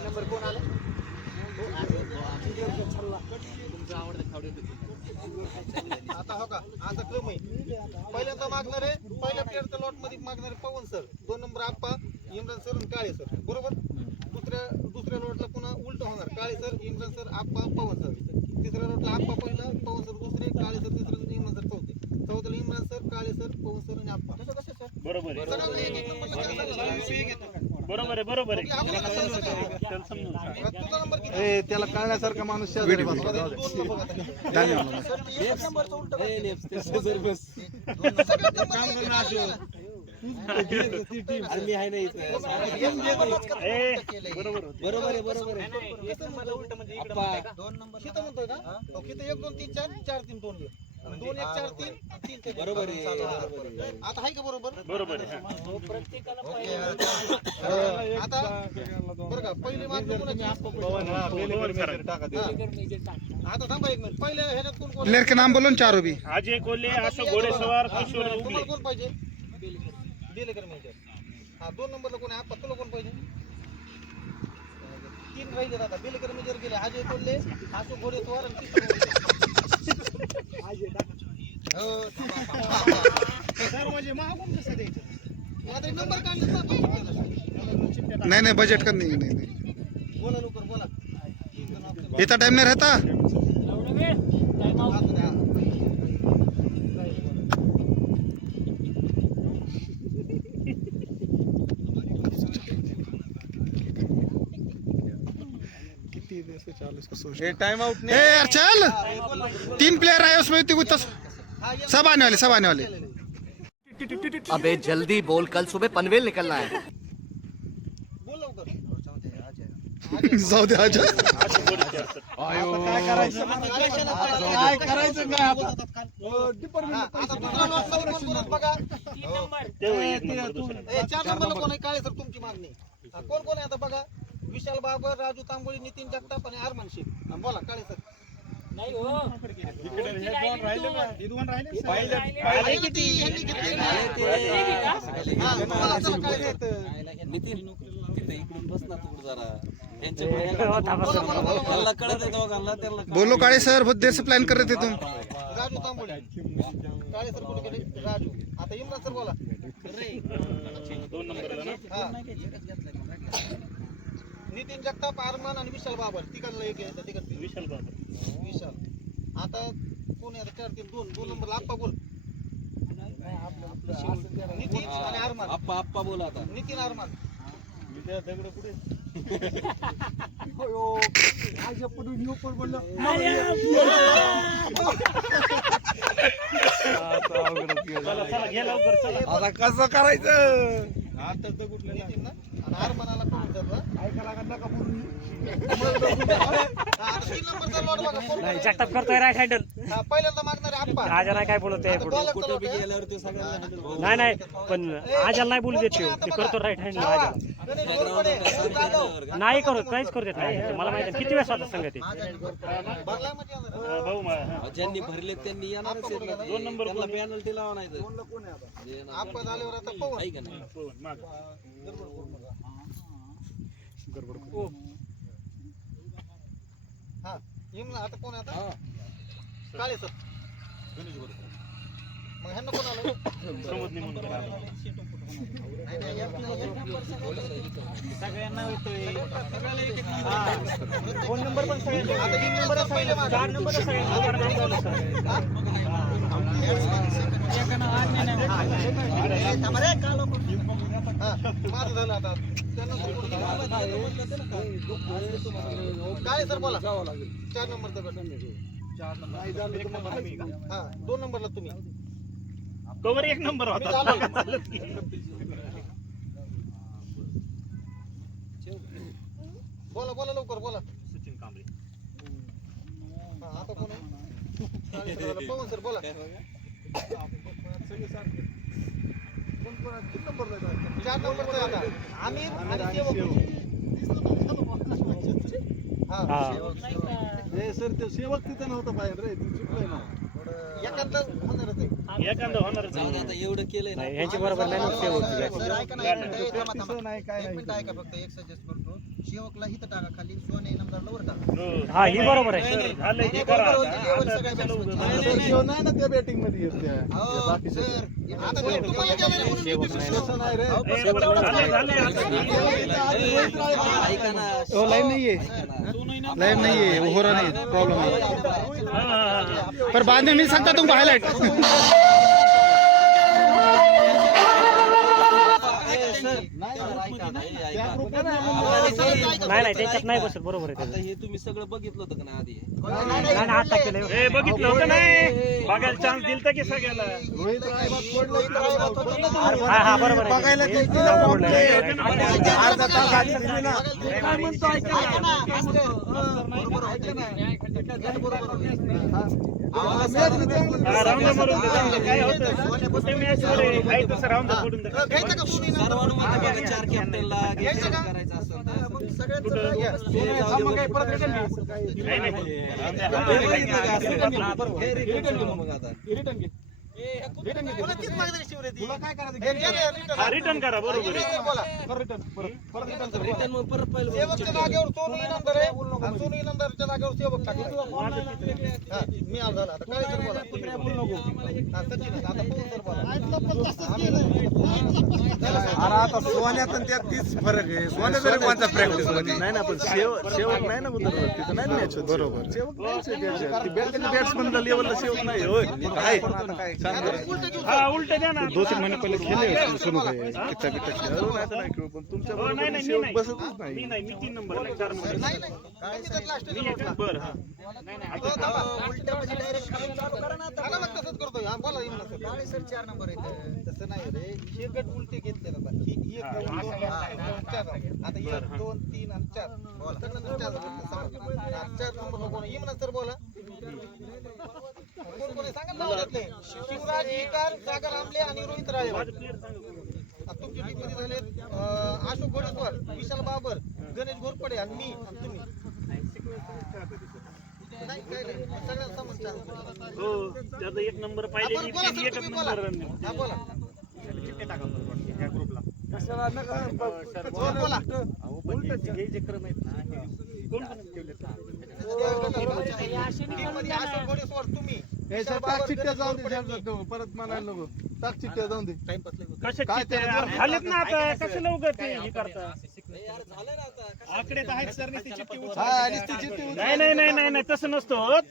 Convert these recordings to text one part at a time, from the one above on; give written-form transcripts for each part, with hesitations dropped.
Number कोण आला आता हो का आता क्रम आहे पहिल्यांदा मागणार आहे पहिल्या प्लेअरच्या लॉट मध्ये मागणारे पवन सर 2 नंबर आप्पा इम्रान सर आणि काळे सर बरोबर दुसऱ्या लॉटला पुन्हा उलट होणार काळे सर इम्रान सर आप्पा पवन सर तिसऱ्या लॉटला आप्पा पहिला पवन सर दुसरे काळे सर तिसरे इम्रान सर चौथ्याला इम्रान सर काळे सर पवन सर आणि आप्पा कसं सर बरोबर आहे बरोबर आहे त्याला कळण्यासारखा माणूस बरोबर आहे 2 नंबर म्हणतोय ना 1 2 3 4 4 3 2 2 1 4 3 3 बरोबर आहे आता आहे का बरोबर आहे आता बरं का पहिले मागणी कोणाची आता थांबा एक मिनिट पहिले ह्याच्यात कोण प्लेयर के नाम बोलो ना चारों भी। अजय कोल्हे, अशोक घोडेस्वार, किशोर उगले। कोण पाहिजे बेलेकर मेजर हा 2 नंबरला कोण आहे आप्पा तुला कोण पाहिजे 3 राहिले आता बेलेकर मेजर गेले अजय कोल्हे अशोक घोडेस्वार आणि किशोर म्हणजे मागून कसं द्यायचं आता नंबर काढले नहीं बजट का नहीं बोला लवकर बोला इतना टाइम नहीं रहता। टाइम आउट ए यार चल 3 प्लेयर आए उसमें सब आने वाले अबे जल्दी बोल कल सुबह पनवेल निकलना है। जाऊ दे आजा काय करायचं बघा 4 नंबरला कोण आहे काळे सर तुमची मागणी कोण कोण आहे आता बघा विशाल बाबर राजू तांबोळी नितीन जगताप आणि आरमान शेख बोला काळे सर नाही हो नितीन तिथे इकडून बस ना तू जरा बोलो काळे सर बहुत देर से प्लान कर रहे थे तुम। राजू तांबोळी काळे सर कुठे गेले राजू आता इम्रान सर बोला 2 नंबरला ना नितीन जगताप आरमान आणि विशाल बाबर तिकडला एक आहे तिकडे विशाल आता कोण आहे 4 3 2 नंबरला आप्पा बोल नितीन आणि आरमान आप्पा बोला आता नितीन आरमान दगड कुठे आता कसं करायचं आता दगड नितीन ना आणि आरमानाला कोण धरला ऐका लागा नका बोलू 3 नंबरचा लॉट बघा कोण जगताप करतोय राईट हँडल पहिल्यांदा मागणारे आप्पा आजा नाही काय बोलत आहे कुठं बी गेल्यावर ते सगळ्यांना नाही पण आजाला नाही बोलू देत ते करतो राईट हँडल आजा नाही करत काहीच करू देत नाही मला माहिती किती वेळा स्वतः सांगते भाऊ ज्यांनी भरले त्यांनी येणारच 2 नंबर त्यांना पेनल्टी लावा नाही तर आप्पा झाल्यावर आता पवन आहे का नाही हा इम्रान आता कोण आहे आता काळे सर मग ह्यांना कोण आलं समजली म्हणून सगळ्यांना होतोय फोन नंबर पण सगळ्यांना आता 3 नंबर पहिले 4 नंबर माझं झालं आता काय सर बोला 4 नंबरचा गट 2 नंबरला तुम्ही कवर 1 नंबर होता बोला बोला लवकर बोला सचिन कांबळे आता कोण आहे पवन सर बोला 4 नंबरचा आहे आता आमिर आणि सेवक हा सर ते सेवक तिथं नव्हतं पाहिजे रे चुकलंय ना एखादा होणारच आहे एखादं होणारच आहे. आता एवढं केलंय ना नाही, ह्यांची बरोबर नाही ना शेवटची बॅच. सर ऐका ना एक मिनिट ऐका फक्त एक सजेस्ट करतो शेवकला इथं टाका खाली सोने नंबरला वर टाका हो. हा ही बरोबर आहे सर, झालंय की करा आता. आता चला उगाच. नाही ना त्या बॅटिंग मध्ये येत त्या. सर आता तुम्हाला गेलं म्हणून मी तसं नाही रे झाले आता. ऐका ना लाईव्ह नाहीये लाईव्ह नाहीये हो रहा नहीं प्रॉब्लम है हा, हा, हा. पर बाद में मिल सकता तुमको हाईलाइट नाही नाही त्याच्यात नाही बसत बरोबर आहे आता हे तुम्ही सगळं बघितलं होतं का ना आधी नाही नाही आता केलं ए, बघितलं होतं नाही बघायला चान्स दिलता की सगळ्याला हा हा बरोबर आहे बघायला ते अर्धा तास आधी हा, राऊंड मारून दे, जाऊन दे. काय होतं कुठे मॅच वर आहे तसं राऊंड सोडून दे. घ्यायचं का सोनी नंबर सर्वांमध्ये चार कॅप्टनला करायचं असेल तर मग सगळ्यात कुठं? सरळ घ्या. नाही, नाही. मग आता तुला तीच मागणी शिवरे ती. हे घे रे, return. हा, रिटर्न करा बरोबर आहे. बोला. रिटर्न मग परत पहिलं सेवकच्या जागेवर सोनू नंबर आहे आणि सोनू नंबरच्या जागेवर सेवक टाकला हा, मी आज झाला आता काय सर बोला हा, सचिन आहे. आता कोण सर अरे आता सोन्यात आणि त्यात तीच फरक आहे सोन्या जरी कोणत्या प्रॅक्टिस मध्ये नाही ना पण शेवट नाही ना उतरत तिथं नाही मॅच होत बरोबर शेवट बॅट्समन लेवलला शेवट नाही होय आहे हा, उलट द्या ना. 2-3 महीने पहले खेले सुनो भाई कितना कितना खेला पण तुमच्या हो, नाही, नाही, मी शेवट नाही. बसतच नाही मी नाही, मी 3 नंबर नाही, 4 नंबर नाही नाही मी त्यात लास्ट मी एक बरं हा. हा, मग तसंच करतोय हा, बोला येऊन असं. काळे सर 4 नंबर आहेत तसं नाही रे हे गट उलटे घेतले आता ही एक दोन, दोन, चार आता 1 2 3 आणि 4 बोला सगळ्यांना 4 नंबर कोण येऊन सर बोला कोण कोणी सांगा नाव घेतले शिवराज इकार सागर आमले आणि रोहित राळे तुमची टीम मध्ये झाले अशोक घोडेस्वार विशाल बाबर गणेश घोरपडे आणि मी आणि तुम्ही नाही काय नाही सगळ्यांना समान chance. हो त्याचा 1 नंबर पाहिले आपण मी बोला तीन सर, एकच तुम्ही बोला. नंबर हा, बोला हो, बोला टीम मध्ये अशोक घोडेस्वार तुम्ही विशाल बाबर, चिठ्ठ्या गणेश जाऊन दे घोरपडे, मी. जाऊ परत म्हणायला नको टाक चिठ्ठ्या जाऊन दे कसे झालेत ना आता कसं लवकर ते हे करता आकडे तर आहेत सर नाही नाही नाही नाही नाही तसं नसतं होत.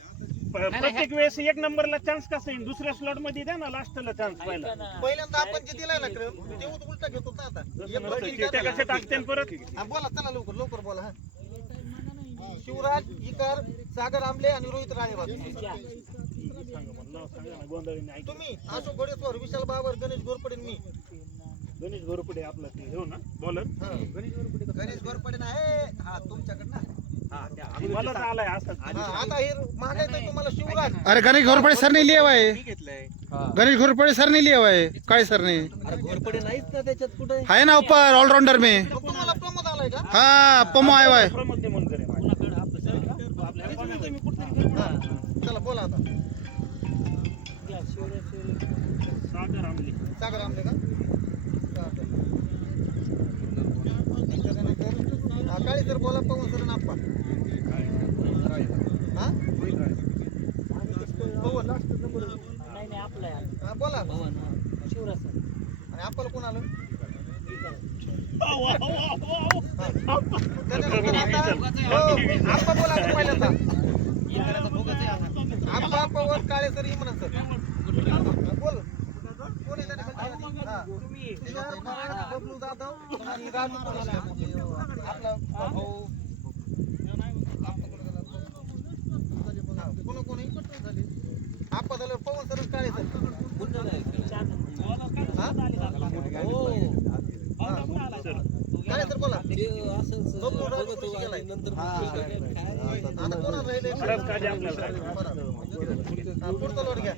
प्रत्येक वेळेस 1 नंबरला चान्स कसा येईल दुसऱ्या स्लॉट मध्ये द्या ना लास्टला चान्स पहिला पहिल्यांदा आपण जे दिलाय ना क्रम तेव्हाच उलटा घेतो ना आता एक नसतं. ठीक चिठ्ठ्या आहे. कशा टाकते परत हा, बोला चला लवकर लवकर बोला हा शिवराज इकार सागर आमले आणि रोहित राळे तुम्ही अशोक घोडेस्वार विशाल बाबर गणेश घोरपडे आणि मी गणेश घोरपडे आपला ते हो ना बॉलर गणेश घोरपडे नाही हा तुमच्याकडे मला तर आलाय असं आता हे मागायचं तुम्हाला शिवराज अरे गणेश घोरपड़े सर ने लिया हुआ है गणेश घोरपड़े सर ने लिया हुआ है काळे सर ने अरे घोरपडे नाहीच ना त्याच्यात कुठे है ना ऊपर ऑलराउंडर में मग तुम्हाला प्रमोद आलाय का हाँ पमो आया हुआ है प्रमोद देमनकर आहे चला बोला आता सागर आमले सागर आमले का त्याच्यानंतर काळी सर बोला पवन सर नाप्पा हा पवन हा बोला आणि आपल्याला कोण आलं त्याच्यानंतर आता हो, आप्पा बोला आता पहिल्यांदा आप्पा पवन काळे सर इमन सर बोल कोण आहे त्याने हा. तुषार, महाराज, बबलू जाधव आणि राजू कोण आपला भाऊ कोण कोण आप्पा झालं पवन सर काळे सर काळे सर बोला बबलू राजू कोणी गेलाय नंतर आता कोणाला राहिले खरंच काळजी आपल्याला बरं. हा, पुढचा लोट घ्या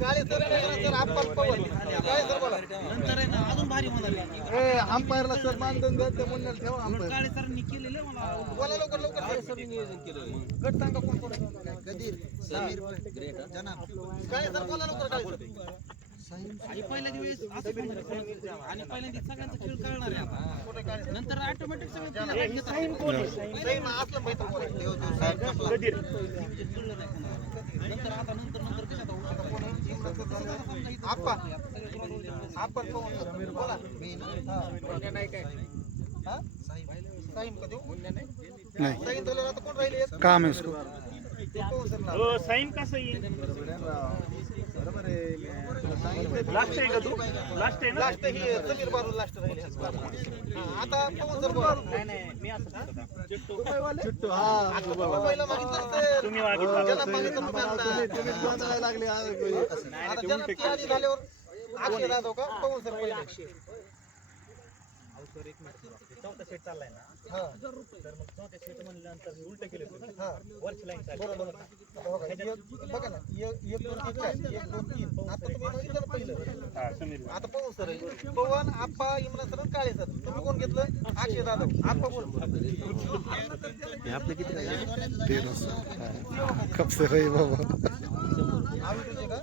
काळे सर नंतर आप्पा पवन काळे सर बोला अंपायरला सर मानधन द्या त्या मुलाला ठेवा अंपायर बोला लवकर लवकर गट सांगा कोण कोण काळे सर बोला लवकर काळे सर आणि पहिल्या दिवस असं होणार आहे. आणि पहिल्यांदा सगळ्यांचा खेळ कळणार आहे आता. नंतर ऑटोमॅटिक सगळं साईन कोण आहे साईन? सही असलं माहिती कोण आहे कधीर नंतर आता नंतर कशात होऊ शकतं? आप्पा आपण पवन सर बोला हा साईन का देऊ नहीं साईन झाल्यावर आता कोण राहिले काम है उसको पवन सर हो साईन कसं येईल लास्ट आहे का तू लास्ट आहे ना लास्ट ही समीर बारू लास्ट राहिले आता पवन सर बोला चिट्टू हा पहिला मागितलं तर तुम्ही मागितला ज्याला मागितलं तुम्ही आता गोंधळायला लागले आता ज्याला ती आधी झाल्यावर अक्षय जाधव का पवन सर पहिले चौथा सेट चाललाय ना हा तर मग चौथ्या सेट म्हणल्यानंतर मी उलट केले होते हा वरची लाईन चालली बरोबर आता बघा बघा ना 1 2 3 4 1 2 3 आता तुम्ही मागितलं ना पहिलं हा समीर आता पवन सर आहे. पवन आप्पा इम्रान सर आणि काळे सर तुम्ही कोण घेतलं अक्षय जाधव आप्पा बोल कब से रही बाबा आवडते का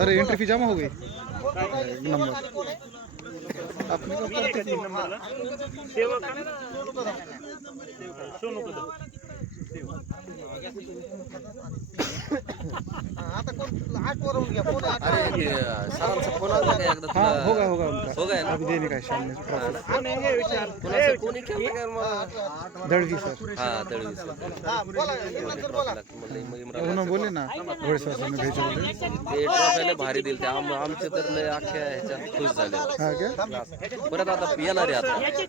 अरे एंट्री फी जमा हो गई कोण कोण राहिले? सेवक आणि कोण आहे आपने को मी आहे का तीन नंबरला सेवक सोनू कदम. सोनू कदम हा, आता कोण 8 वर होऊन घ्या कोण 8 सरांचा फोन आला का एकदा हाँ तुला? होगा होगा उनका हो गया ना? अभी देने का है शाम में ट्रॉफी कोण आहे हे विचार कोणाचं कोणी केलं का मग? दड़वी सर हा तळवी सर. हा बोला इम्रान सर बोला म्हणलं मग इम्रान उन्होंने बोले ना घोड़े सर ने भेजे बोले ते ट्रॉफीला भारी दिल ते आमचे तर लय अख्ख्या ह्याच्यात खुश झाले हाँ क्या परत आता येणार आहे आता रेडी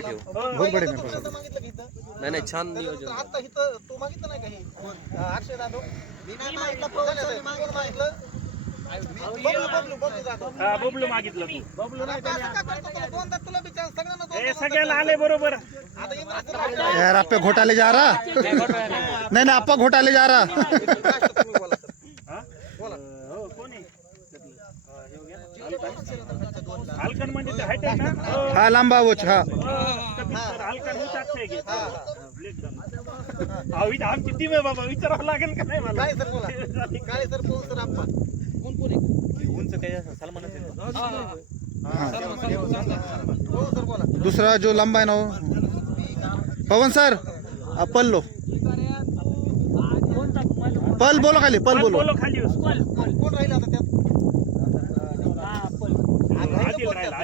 ठेव बहुत बड़े मेरे पास आता मागितलं की इथं नाही नाही छान नियोजन तर आता इथं तू मागितलं नाही का हे अक्षय जाधव मी नाही मागितलं कोण मागितलं बबलू जाधव हा बबलू मागितलं तू बबलू आता असं का करतो तुला दोनदा तुला विचार सगळ्यांना हे दोनदा सगळ्याला आले बरोबर आता इम्रान सर यार आप पे घोटाले जा रहा नहीं नहीं आपका घोटाले जा रहा तुम्ही बोला सर हा बोला हो कोण आहे हलकन म्हणजे ते हाईट आहे ना हो. हाँ लंबा वोच हाँ हलकन उचाच आहे घे अहो आमची टीम आहे बाबा विचारावं लागेल का नाही मला काय सर बोला काय सर पवन सर आप्पा कोण कोण आहे? उंच काही असं सलमानच आहे पवन सर बोला दूसरा जो लंबा है ना वो पवन सर आप पल लो पल बोलो खाली पल बोलो बोलो खाली कोण राहिलं आता त्यात आदिल राहिला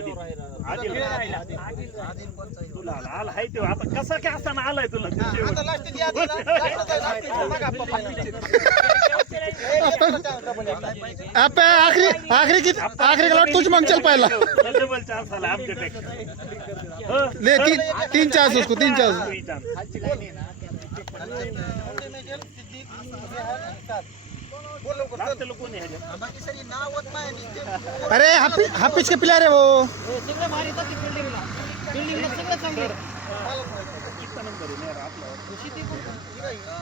आदिल राहिला तुला आला हाय ते आता कसा काय असताना आलाय तुला आता लास्ट जी आधी ना मग आप्पा आप पे आखिरी की आखिरी का लौट तुझ मंग चल पायला डबल चान्स आला आमच्यापेक्षा हो. ले तीन चांस उसको 3 चांस बोल लवकर लास्ट कोण आहे ह्याच्यात? बाकी सरी नाव होत नाही अरे हाफिज के प्लेयर है वो सगळं भारी येतात फिल्डिंगला सगळं चांगलं किती नंबर आहे मेरा आपला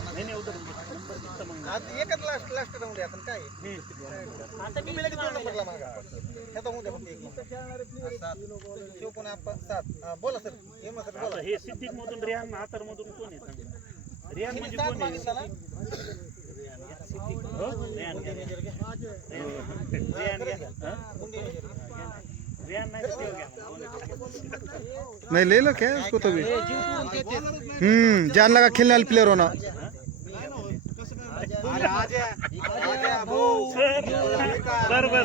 नाही नाही उधर नंबर किती मग आज एकच लास्ट राऊंड आहे आता काय आता तुम्ही लगेच 2 नंबरला मागा हे तर होऊ द्या फक्त 1 शिव कोण आपण 7 बोला सर हेमा सर बोला हे सिद्दीक मधून रेहान आतर मधून कोण आहे सांगा? रेहान म्हणजे 7 कोण आहे मागितला ना हो? रेहान घ्या. रेहान घ्या. हा? रेहान नाही तर देव घ्या. नहीं ले लो क्या है उसको तो भी जान लगा खेलने वाले प्लेयर होना बरोबर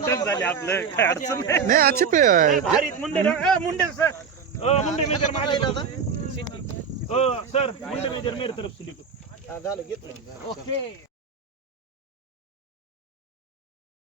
दम झाले आपलं काय अडचण नाही. नहीं अच्छे प्लेयर है भारी मुंडे मुंडे सर मुंडे मेजर माझे हो सर मुंडे मेजर मेरे तरफ से लिखो झालं घेतलं